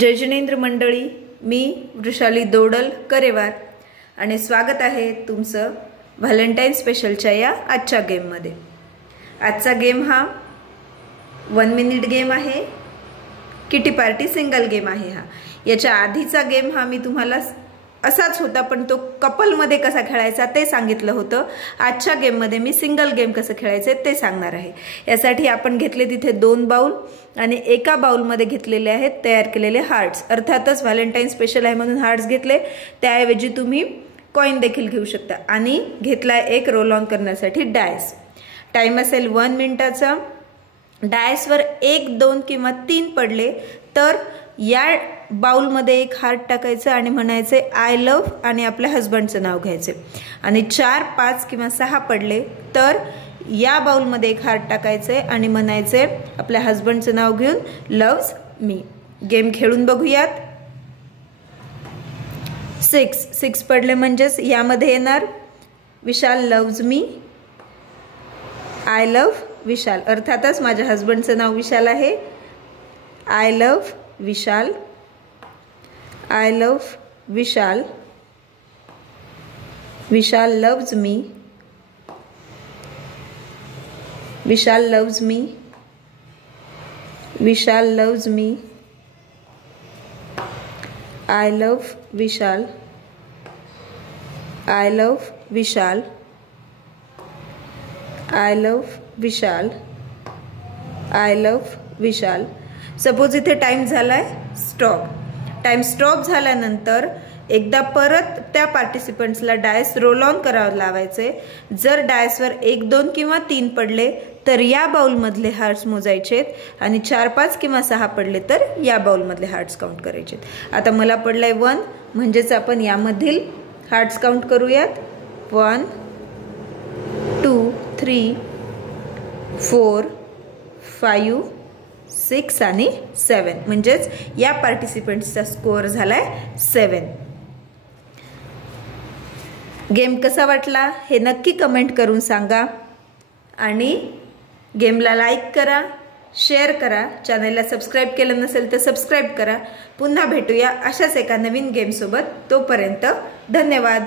जय जिनेंद्र मंडळी, मी वृषाली दोडल करेवार आणि स्वागत आहे तुमचं व्हॅलेंटाईन स्पेशलच्या या आजच्या गेममध्ये। आजचा गेम हा 1 मिनिट गेम आहे, किटी पार्टी सिंगल गेम आहे। हा याच्या आधीचा गेम हा मी तुम्हाला असाच होता, पण तो कपल मध्ये कसा खेळायचा ते सांगितलं होतं। आजच्या गेम मध्ये मी सिंगल गेम कसं खेळायचे ते सांगणार आहे। यासाठी आपण घेतले तिथे 2 बाउल आणि एका बाउल मध्ये घेतलेले आहेत तयार केलेले हार्ट्स। अर्थातच व्हॅलेंटाईन स्पेशल आहे म्हणून हार्ट्स घेतले, त्याऐवजी तुम्ही कॉइन देखील घेऊ शकता। आणि घेतला एक रोल ऑन करण्यासाठी डायस। टाइम असेल 1 मिनिटाचा। डायसवर 1, 2 किंवा 3 पडले तर या बाउल मध्ये एक हार्ट टाकायचं आणि म्हणायचे आय लव्ह आणि आपल्या हस्बंडचं नाव घ्यायचे। आणि 4, 5 किंवा 6 पडले तर या बाउल मध्ये एक हार्ट टाकायचे आणि म्हणायचे आपल्या हस्बंडचं नाव घेऊन लव्स मी। गेम खेळून बघूयात। 6 पडले म्हणजेच यामध्ये येणार विशाल लव्ज मी, आय लव्ह विशाल। अर्थातच माझ्या हस्बंडचं नाव विशाल आहे। I love Vishal, I love Vishal, Vishal loves me, Vishal loves me, Vishal loves me, I love Vishal, I love Vishal, I love Vishal, I love Vishal. Suppose इथे time झालाय stop. Time stop झाल्यानंतर एकदा परत त्या पार्टिसिपंट्सला Dias roll on करावं लावायचे। जर डायसवर 1, 2 किंवा 3 पडले तर या बाउल मधले हार्ट्स मोजायचे आणि 4, 5 किंवा 6 पडले तर या बाउल मधले हार्ट्स काउंट करायचे। आता मला पडलाय 1 म्हणजेच आपण यामधील हार्ट्स काउंट करूयात। 1, 2, 3, 4, 5, 6 आणि 7 म्हणजेच या पार्टिसिपंट्सचा स्कोअर झालाय 7। गेम कसा वाटला हे नक्की कमेंट करून सांगा आणि गेमला लाईक करा, शेअर करा। चॅनलला सबस्क्राईब केलं नसेल तर सबस्क्राईब करा। पुन्हा भेटूया अशाच एका नवीन गेम सोबत। तोपर्यंत धन्यवाद।